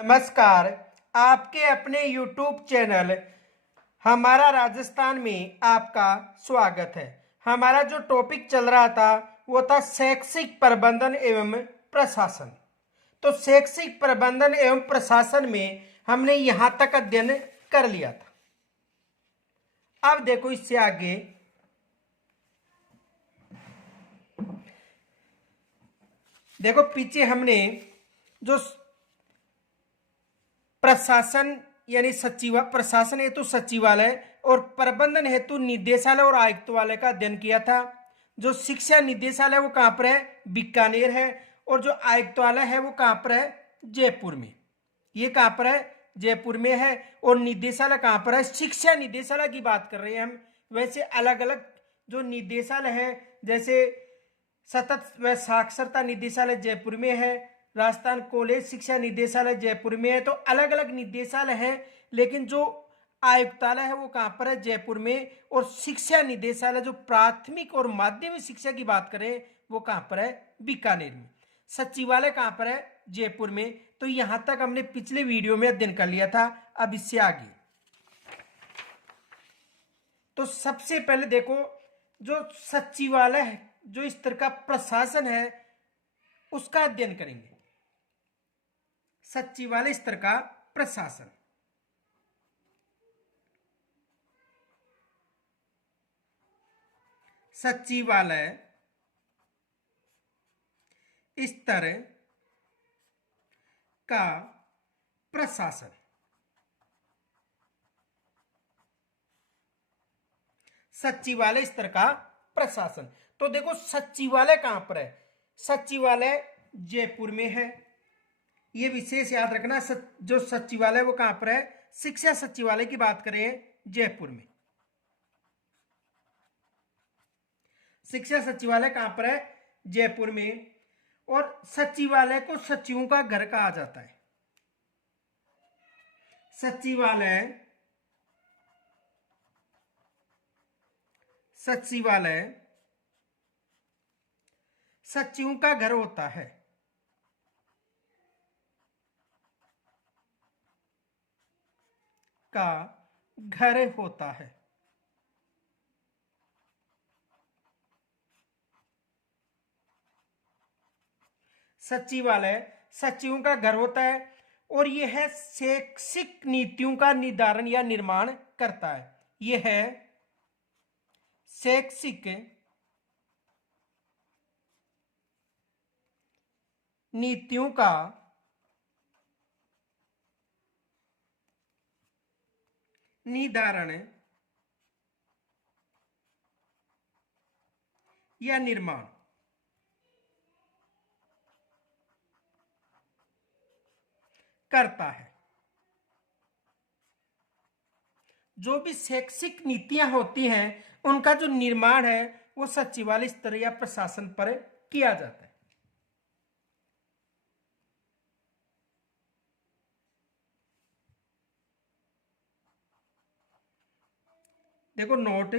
नमस्कार। आपके अपने YouTube चैनल हमारा राजस्थान में आपका स्वागत है। हमारा जो टॉपिक चल रहा था वो था शैक्षिक प्रबंधन एवं प्रशासन। तो शैक्षिक प्रबंधन एवं प्रशासन में हमने यहाँ तक अध्ययन कर लिया था। अब देखो इससे आगे देखो, पीछे हमने जो प्रशासन यानी प्रशासन हेतु सचिवालय और प्रबंधन हेतु निदेशालय और आयुक्तालय का अध्ययन किया था। जो शिक्षा निदेशालय वो कहाँ पर है? बीकानेर है। और जो आयुक्तालय है वो कहाँ पर है? जयपुर में। ये कहाँ पर है? जयपुर में है। और निदेशालय कहाँ पर है? शिक्षा निदेशालय की बात कर रहे हैं हम। वैसे अलग अलग जो निदेशालय है, जैसे सतत व साक्षरता निदेशालय जयपुर में है, राजस्थान कॉलेज शिक्षा निदेशालय जयपुर में है। तो अलग अलग निदेशालय है, लेकिन जो आयुक्तालय है वो कहाँ पर है? जयपुर में। और शिक्षा निदेशालय जो प्राथमिक और माध्यमिक शिक्षा की बात करें वो कहाँ पर है? बीकानेर में। सचिवालय कहाँ पर है? जयपुर में। तो यहां तक हमने पिछले वीडियो में अध्ययन कर लिया था। अब इससे आगे तो सबसे पहले देखो, जो सचिवालय है, जो इस तरह का प्रशासन है उसका अध्ययन करेंगे। सचिवालय स्तर का प्रशासन, सचिवालय स्तर का प्रशासन। सचिवालय स्तर का प्रशासन। तो देखो सचिवालय कहां पर है? सचिवालय जयपुर में है। ये विशेष याद रखना। जो सचिवालय वो कहां पर है? शिक्षा सचिवालय की बात करें जयपुर में। शिक्षा सचिवालय कहां पर है? जयपुर में। और सचिवालय को सचिवों का घर कहा जाता है। सचिवालय सचिवों का घर होता है। का घर होता है। सचिवालय सचिवों का घर होता है और यह है शैक्षिक नीतियों का निर्धारण या निर्माण करता है। यह है शैक्षिक नीतियों का निर्धारण या निर्माण करता है। जो भी शैक्षिक नीतियां होती हैं उनका जो निर्माण है वो सचिवालय स्तर या प्रशासन पर किया जाता है। देखो नोट,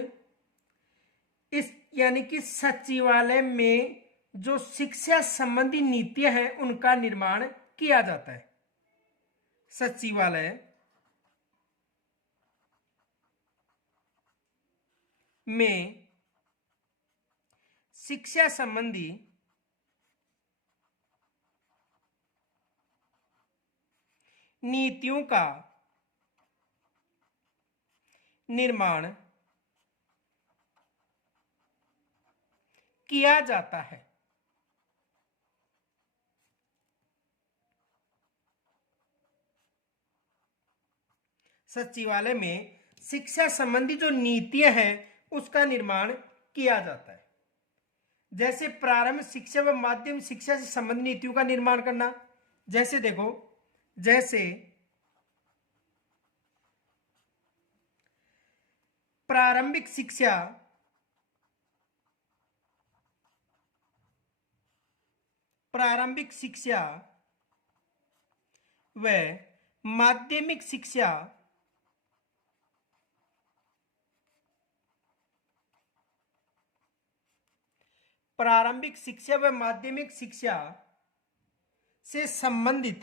इस यानी कि सचिवालय में जो शिक्षा संबंधी नीतियां हैं उनका निर्माण किया जाता है। सचिवालय में शिक्षा संबंधी नीतियों का निर्माण किया जाता है। सचिवालय में शिक्षा संबंधी जो नीतियां हैं उसका निर्माण किया जाता है। जैसे प्रारंभिक शिक्षा व माध्यमिक शिक्षा से संबंधित नीतियों का निर्माण करना। जैसे देखो, जैसे प्रारंभिक शिक्षा व माध्यमिक शिक्षा प्रारंभिक शिक्षा व माध्यमिक शिक्षा से संबंधित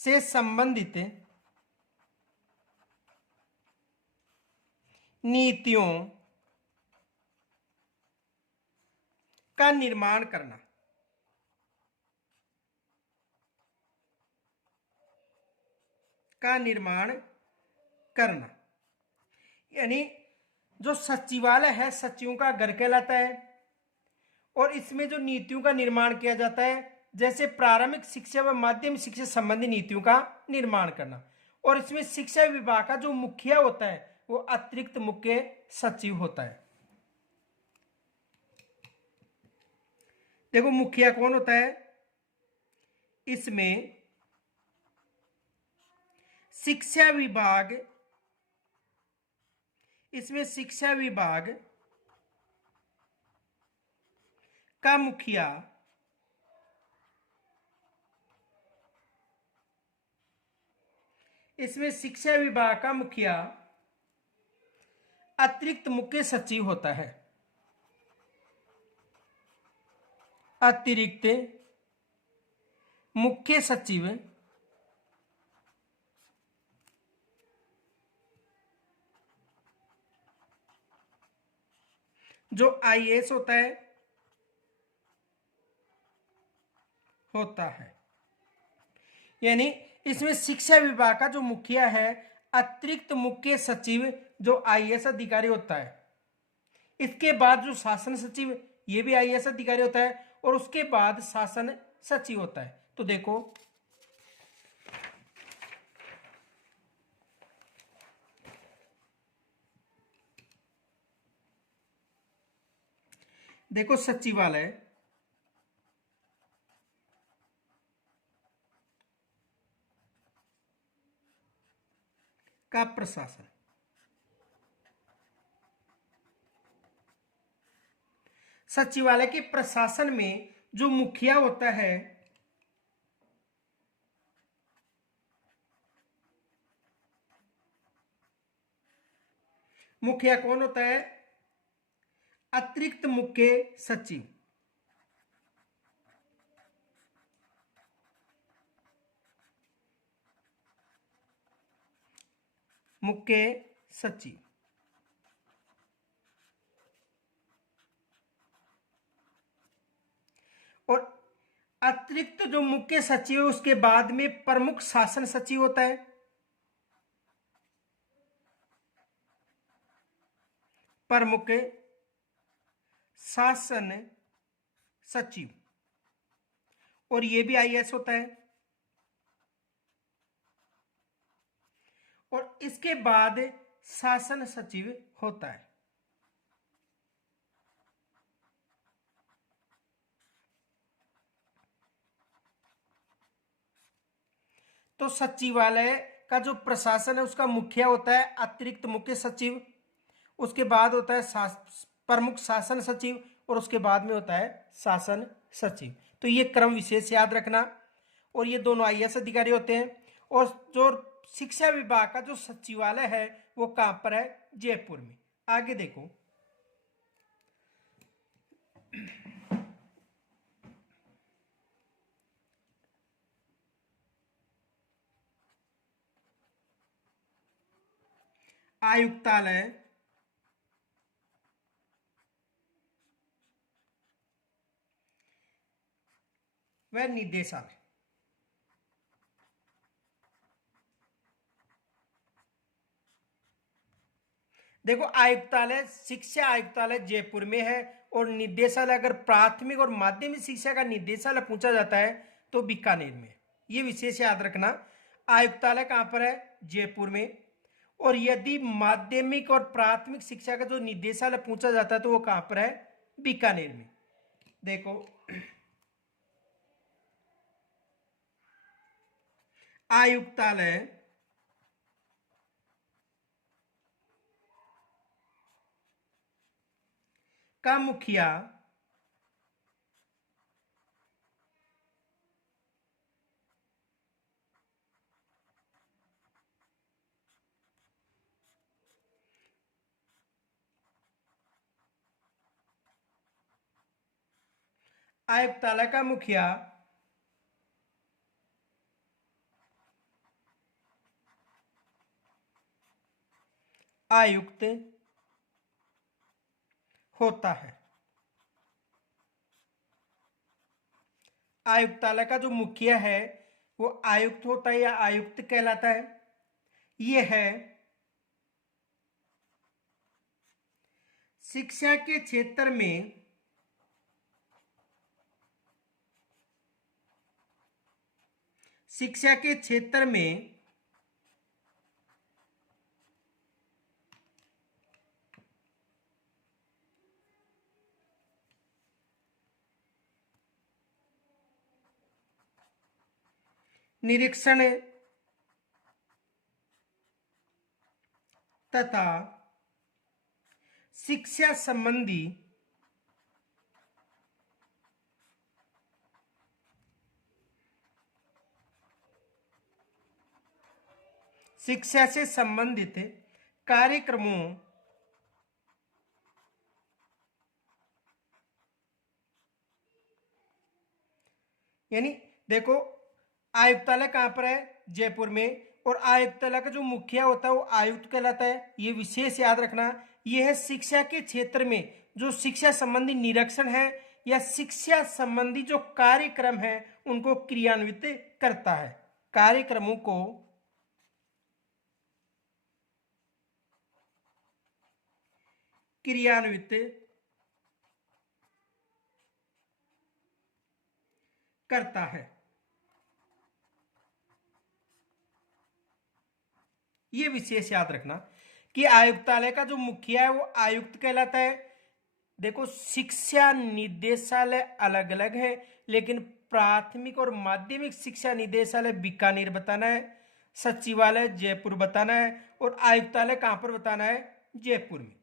से संबंधित नीतियों का निर्माण करना। का निर्माण करना यानी जो सचिवालय है सचिवों का घर कहलाता है, और इसमें जो नीतियों का निर्माण किया जाता है, जैसे प्रारंभिक शिक्षा व माध्यमिक शिक्षा संबंधी नीतियों का निर्माण करना। और इसमें शिक्षा विभाग का जो मुखिया होता है वो अतिरिक्त मुख्य सचिव होता है। देखो मुखिया कौन होता है, इसमें शिक्षा विभाग, इसमें शिक्षा विभाग का मुखिया इसमें शिक्षा विभाग का मुखिया अतिरिक्त मुख्य सचिव होता है। अतिरिक्त मुख्य सचिव जो आईएएस होता है। यानी इसमें शिक्षा विभाग का जो मुखिया है अतिरिक्त मुख्य सचिव जो आईएएस अधिकारी होता है। इसके बाद जो शासन सचिव ये भी आईएएस अधिकारी होता है, और उसके बाद शासन सचिव होता है। तो देखो देखो सचिवालय का प्रशासन, सचिवालय के प्रशासन में जो मुखिया होता है मुखिया कौन होता है, अतिरिक्त मुख्य सचिव। मुख्य सचिव और अतिरिक्त जो मुख्य सचिव है उसके बाद में प्रमुख शासन सचिव होता है। प्रमुख शासन सचिव, और ये भी आईएएस होता है। और इसके बाद शासन सचिव होता है। तो सचिवालय का जो प्रशासन है उसका मुखिया होता है अतिरिक्त मुख्य सचिव, उसके बाद होता है प्रमुख शासन सचिव, और उसके बाद में होता है शासन सचिव। तो ये क्रम विशेष याद रखना। और ये दोनों आईएएस अधिकारी होते हैं। और जो शिक्षा विभाग का जो सचिवालय है वो कहां पर है, जयपुर में। आगे देखो आयुक्तालय व निदेशालय। देखो आयुक्तालय, शिक्षा आयुक्तालय जयपुर में है, और निदेशालय अगर प्राथमिक और माध्यमिक शिक्षा का निदेशालय पूछा जाता है तो बीकानेर में। ये विशेष याद रखना। आयुक्तालय कहां पर है, जयपुर में। और यदि माध्यमिक और प्राथमिक शिक्षा का जो निदेशालय पूछा जाता है तो वो कहां पर है, बीकानेर में। देखो आयुक्तालय का मुखिया आयुक्तालय का मुखिया आयुक्त होता है। आयुक्तालय का जो मुखिया है वो आयुक्त होता है या आयुक्त कहलाता है। ये है शिक्षा के क्षेत्र में शिक्षा के क्षेत्र में निरीक्षण तथा शिक्षा संबंधी शिक्षा से संबंधित कार्यक्रमों यानी देखो, आयुक्तालय कहाँ पर है? जयपुर में। और आयुक्तालय का जो मुखिया होता है वो आयुक्त कहलाता है। ये विशेष याद रखना। यह है शिक्षा के क्षेत्र में जो शिक्षा संबंधी निरीक्षण है या शिक्षा संबंधी जो कार्यक्रम है उनको क्रियान्वित करता है। कार्यक्रमों को क्रियान्वित करता है। ये विशेष याद रखना कि आयुक्तालय का जो मुखिया है वो आयुक्त कहलाता है। देखो, शिक्षा निदेशालय अलग अलग है, लेकिन प्राथमिक और माध्यमिक शिक्षा निदेशालय बीकानेर बताना है, सचिवालय जयपुर बताना है, और आयुक्तालय कहां पर बताना है? जयपुर में।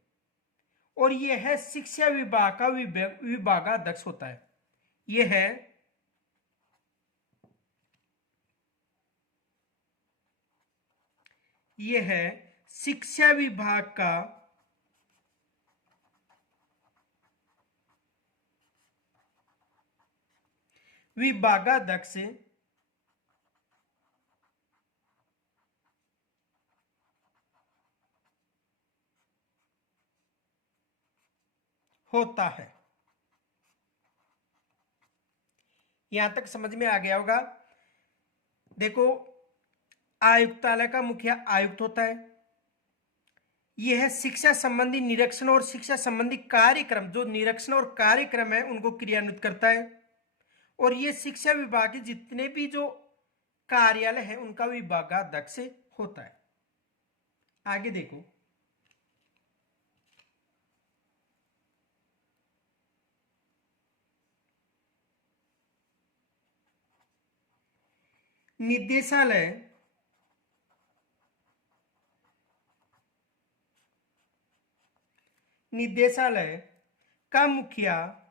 और यह है शिक्षा विभाग का विभागाध्यक्ष होता है। यह है शिक्षा विभाग का विभागाध्यक्ष होता है। यहां तक समझ में आ गया होगा। देखो, आयुक्तालय का मुखिया आयुक्त होता है। यह शिक्षा संबंधी निरीक्षण और शिक्षा संबंधी कार्यक्रम, जो निरीक्षण और कार्यक्रम है उनको क्रियान्वित करता है। और ये शिक्षा विभाग के जितने भी जो कार्यालय है उनका विभागाध्यक्ष होता है। आगे देखो, निदेशालय निदेशालय का मुखिया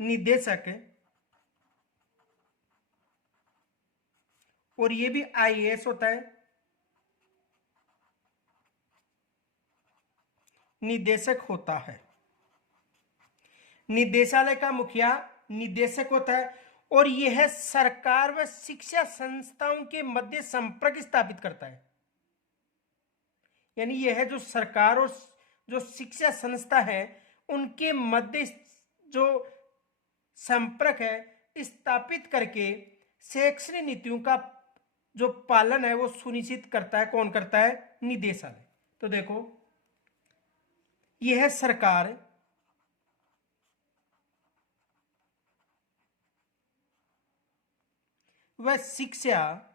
निदेशक, और ये भी आईएएस होता है। निदेशक होता है। निदेशालय का मुखिया निदेशक होता है और यह सरकार व शिक्षा संस्थाओं के मध्य संपर्क स्थापित करता है। यानी यह जो सरकार और जो शिक्षा संस्था है उनके मध्य जो संपर्क है स्थापित करके शैक्षणिक नीतियों का जो पालन है वो सुनिश्चित करता है। कौन करता है? निदेशालय। तो देखो, यह सरकार व शिक्षा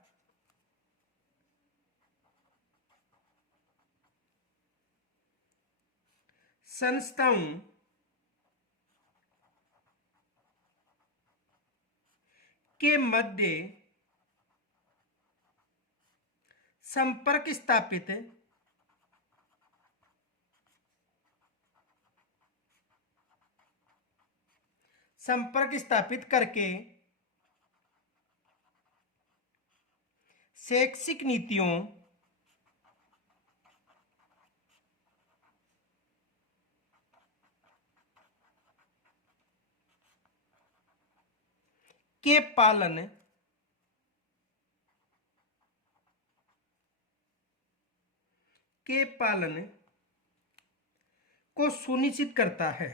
संस्थाओं के मध्य संपर्क स्थापित करके शैक्षिक नीतियों के पालन के पालन को सुनिश्चित करता है।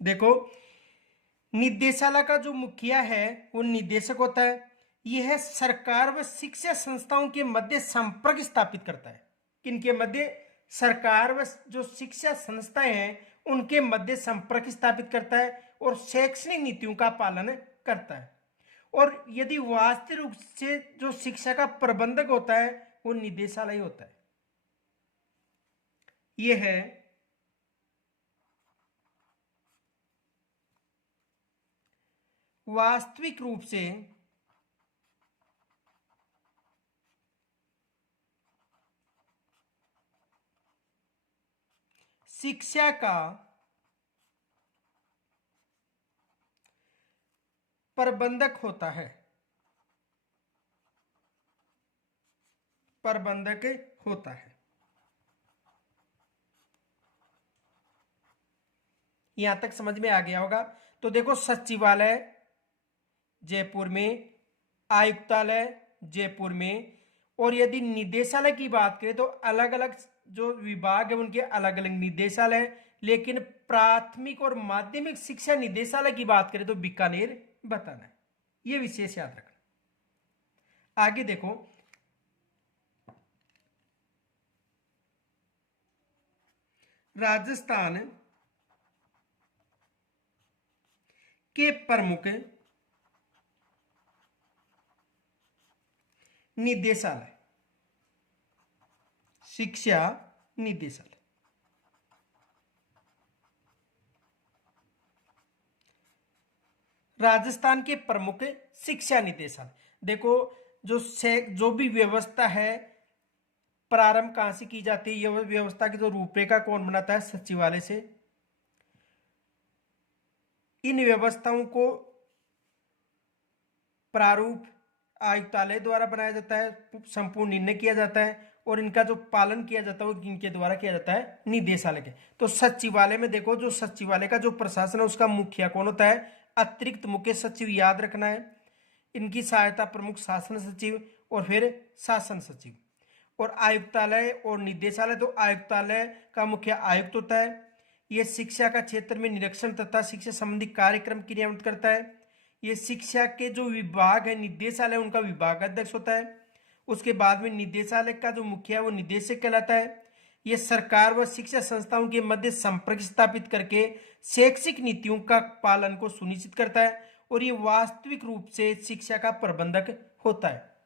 देखो, निदेशालय का जो मुखिया है वो निदेशक होता है। यह सरकार व शिक्षा संस्थाओं के मध्य संपर्क स्थापित करता है। किनके मध्य? सरकार व जो शिक्षा संस्थाएं हैं उनके मध्य संपर्क स्थापित करता है और शैक्षणिक नीतियों का पालन करता है। और यदि वास्तविक रूप से जो शिक्षा का प्रबंधक होता है वो निदेशालय होता है। यह है वास्तविक रूप से शिक्षा का प्रबंधक होता है। प्रबंधक होता है। यहां तक समझ में आ गया होगा। तो देखो, सचिवालय जयपुर में, आयुक्तालय जयपुर में, और यदि निदेशालय की बात करें तो अलग अलग जो विभाग है उनके अलग अलग निदेशालय, लेकिन प्राथमिक और माध्यमिक शिक्षा निदेशालय की बात करें तो बीकानेर बताना है। यह विशेष याद रखना। आगे देखो, राजस्थान के प्रमुख निदेशालय, शिक्षा निदेशालय। राजस्थान के प्रमुख शिक्षा निदेशालय। देखो, जो भी व्यवस्था है प्रारंभ कहां से की जाती है, यह व्यवस्था की जो रूपरेखा कौन बनाता है? सचिवालय से। इन व्यवस्थाओं को प्रारूप आयुक्तालय द्वारा बनाया जाता है, संपूर्ण निर्णय किया जाता है, और इनका जो पालन किया जाता है वो इनके द्वारा किया जाता है? निदेशालय के। तो सचिवालय में देखो, जो सचिवालय का जो प्रशासन है उसका मुखिया कौन होता है? अतिरिक्त मुख्य सचिव, याद रखना है। इनकी सहायता प्रमुख शासन सचिव और फिर शासन सचिव। और आयुक्तालय और निदेशालय, तो आयुक्तालय का मुखिया आयुक्त होता है। यह शिक्षा का क्षेत्र में निरीक्षण तथा शिक्षा संबंधी कार्यक्रम क्रियान्वित करता है। ये शिक्षा के जो विभाग है निदेशालय, उनका विभाग अध्यक्ष होता है। उसके बाद में निदेशालय का जो मुखिया है वो निदेशक कहलाता है। यह सरकार व शिक्षा संस्थाओं के मध्य संपर्क स्थापित करके शैक्षिक नीतियों का पालन को सुनिश्चित करता है, और ये वास्तविक रूप से शिक्षा का प्रबंधक होता है।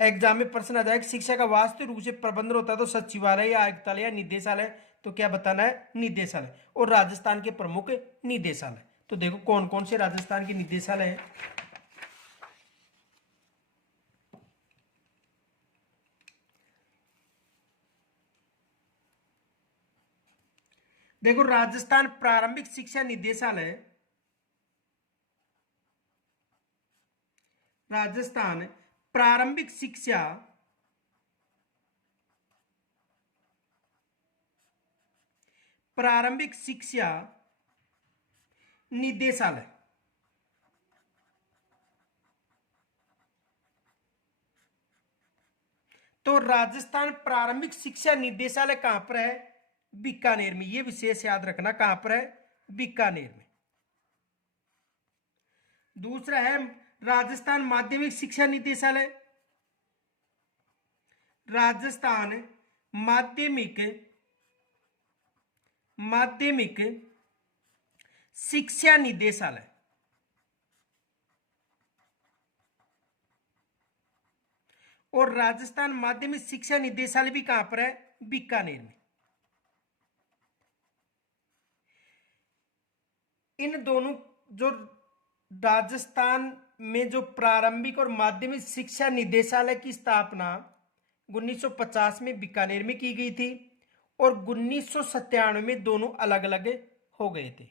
एग्जाम में प्रश्न आ जाएगा, शिक्षा का वास्तविक रूप से प्रबंधन होता है तो सचिवालय या आयुक्तालय या निदेशालय, तो क्या बताना है? निदेशालय। और राजस्थान के प्रमुख निदेशालय, तो देखो कौन कौन से राजस्थान के निदेशालय हैं। देखो, राजस्थान प्रारंभिक शिक्षा निदेशालय, राजस्थान प्रारंभिक शिक्षा निदेशालय। तो राजस्थान प्रारंभिक शिक्षा निदेशालय कहां पर है? बीकानेर में। यह विशेष याद रखना, कहां पर है? बीकानेर में। दूसरा है राजस्थान माध्यमिक शिक्षा निदेशालय। राजस्थान माध्यमिक शिक्षा निदेशालय। और राजस्थान माध्यमिक शिक्षा निदेशालय भी कहां पर है? बीकानेर में। इन दोनों जो राजस्थान में जो प्रारंभिक और माध्यमिक शिक्षा निदेशालय की स्थापना 1950 में बीकानेर में की गई थी, और 1997 में दोनों अलग अलग हो गए थे।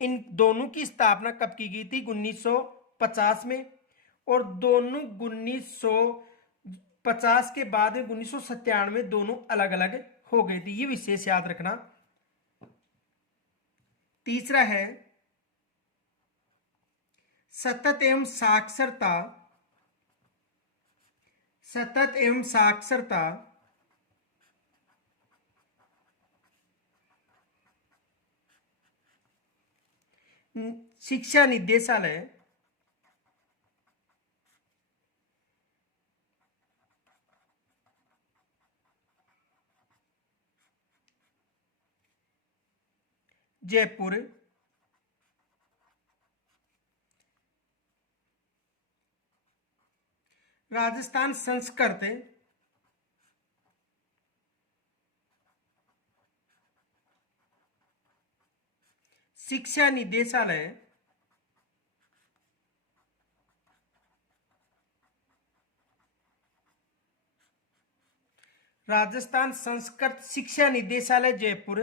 इन दोनों की स्थापना कब की गई थी? 1950 में। और दोनों 1950 के बाद 1997 में दोनों अलग अलग हो गए थे। ये विशेष याद रखना। तीसरा है सतत एवं साक्षरता, सतत एवं साक्षरता शिक्षा निदेशालय, जयपुर। राजस्थान संस्कृत शिक्षा निदेशालय, राजस्थान संस्कृत शिक्षा निदेशालय जयपुर।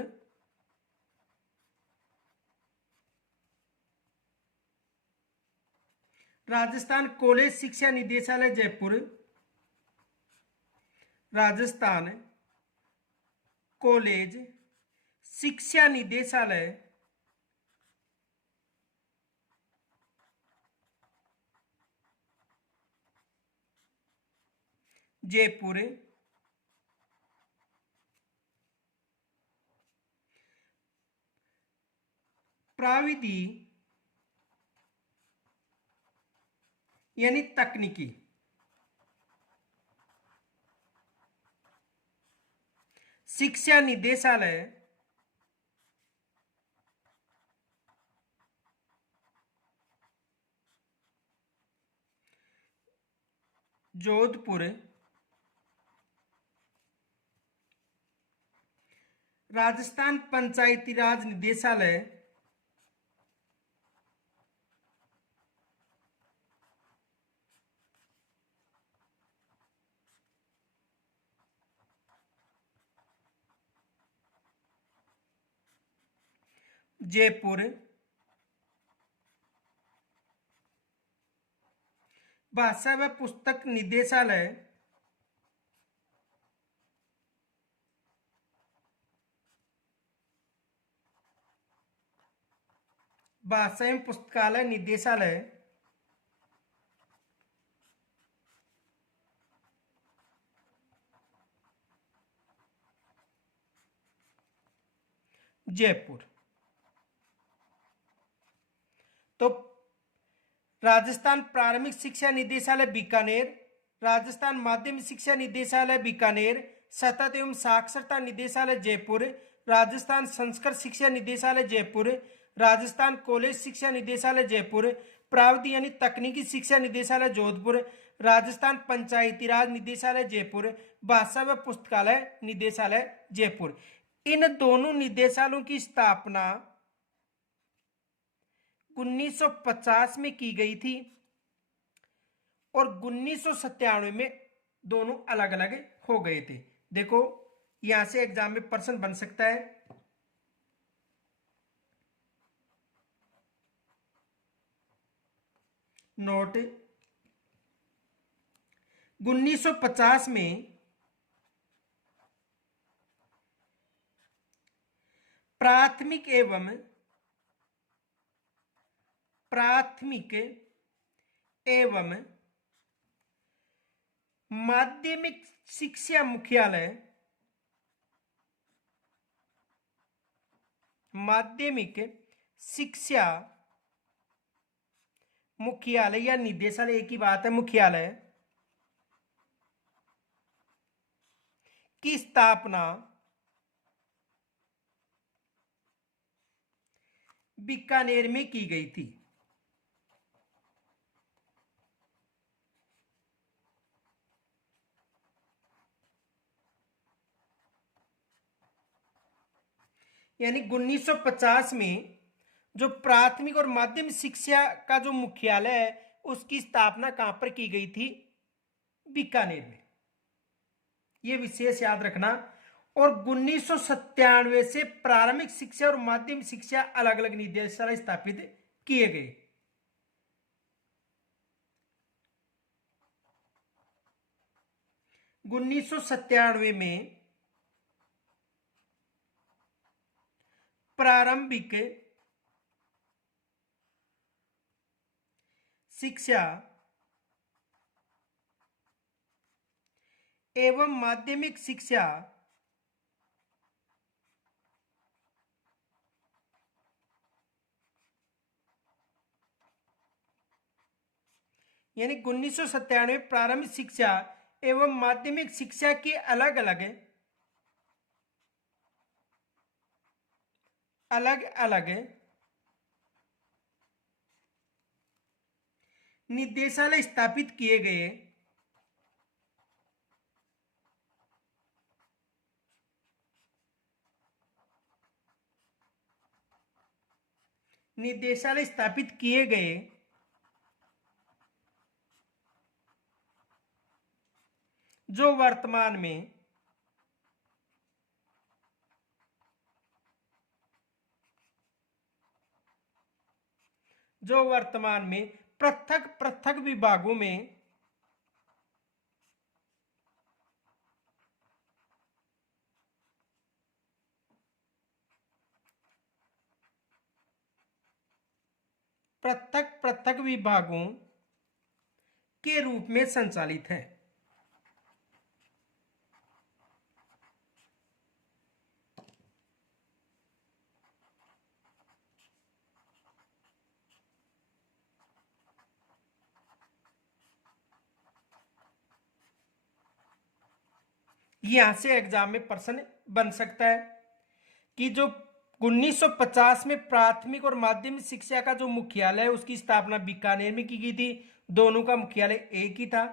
राजस्थान कॉलेज शिक्षा निदेशालय जयपुर, राजस्थान कॉलेज शिक्षा निदेशालय जयपुर। प्राविधि यानी तकनीकी शिक्षा निदेशालय जोधपुर। राजस्थान पंचायती राज निदेशालय जयपुर। भाषा व पुस्तक निदेशालय भाषा एवं पुस्तकालय निदेशालय जयपुर। तो राजस्थान प्रारंभिक शिक्षा निदेशालय बीकानेर, राजस्थान माध्यमिक शिक्षा निदेशालय बीकानेर, सतत एवं साक्षरता निदेशालय जयपुर, राजस्थान संस्कृत शिक्षा निदेशालय जयपुर, राजस्थान कॉलेज शिक्षा निदेशालय जयपुर, प्राविधि यानी तकनीकी शिक्षा निदेशालय जोधपुर, राजस्थान पंचायती राज निदेशालय जयपुर, भाषा व पुस्तकालय निदेशालय जयपुर। इन दोनों निदेशालयों की स्थापना 1950 में की गई थी और 1997 में दोनों अलग अलग हो गए थे। देखो यहां से एग्जाम में प्रश्न बन सकता है। नोट 1950 में प्राथमिक एवं माध्यमिक शिक्षा मुख्यालय, माध्यमिक शिक्षा मुख्यालय या निदेशालय एक ही बात है, मुख्यालय की स्थापना बीकानेर में की गई थी। यानी 1950 में जो प्राथमिक और माध्यमिक शिक्षा का जो मुख्यालय है उसकी स्थापना कहां पर की गई थी? बीकानेर में। यह विशेष याद रखना। और 1997 से प्रारंभिक शिक्षा और माध्यमिक शिक्षा अलग अलग निदेशालय स्थापित किए गए। उन्नीस में प्रारंभिक शिक्षा एवं माध्यमिक शिक्षा यानी 1997 प्रारंभिक शिक्षा एवं माध्यमिक शिक्षा के अलग अलग निदेशालय स्थापित किए गए। निदेशालय स्थापित किए गए जो वर्तमान में पृथक पृथक विभागों में के रूप में संचालित है। यहां से एग्जाम में प्रश्न बन सकता है कि जो 1950 में प्राथमिक और माध्यमिक शिक्षा का जो मुख्यालय है उसकी स्थापना बीकानेर में की गई थी। दोनों का मुख्यालय एक ही था।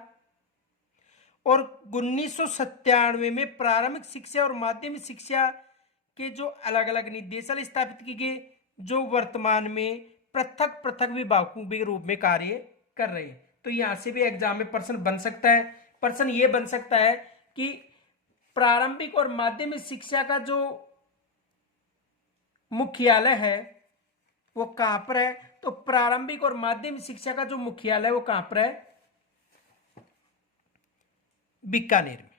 और 1997 में प्रारंभिक शिक्षा और माध्यमिक शिक्षा के जो अलग अलग निदेशालय स्थापित की गए जो वर्तमान में पृथक पृथक विभागों के रूप में कार्य कर रहे हैं। तो यहां से भी एग्जाम में प्रश्न बन सकता है। प्रश्न ये बन सकता है कि प्रारंभिक और माध्यमिक शिक्षा का जो मुख्यालय है वो कहां पर है। तो प्रारंभिक और माध्यमिक शिक्षा का जो मुख्यालय है वो कहां पर है, बीकानेर में।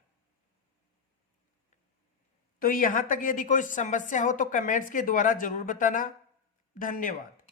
तो यहां तक यदि कोई समस्या हो तो कमेंट्स के द्वारा जरूर बताना। धन्यवाद।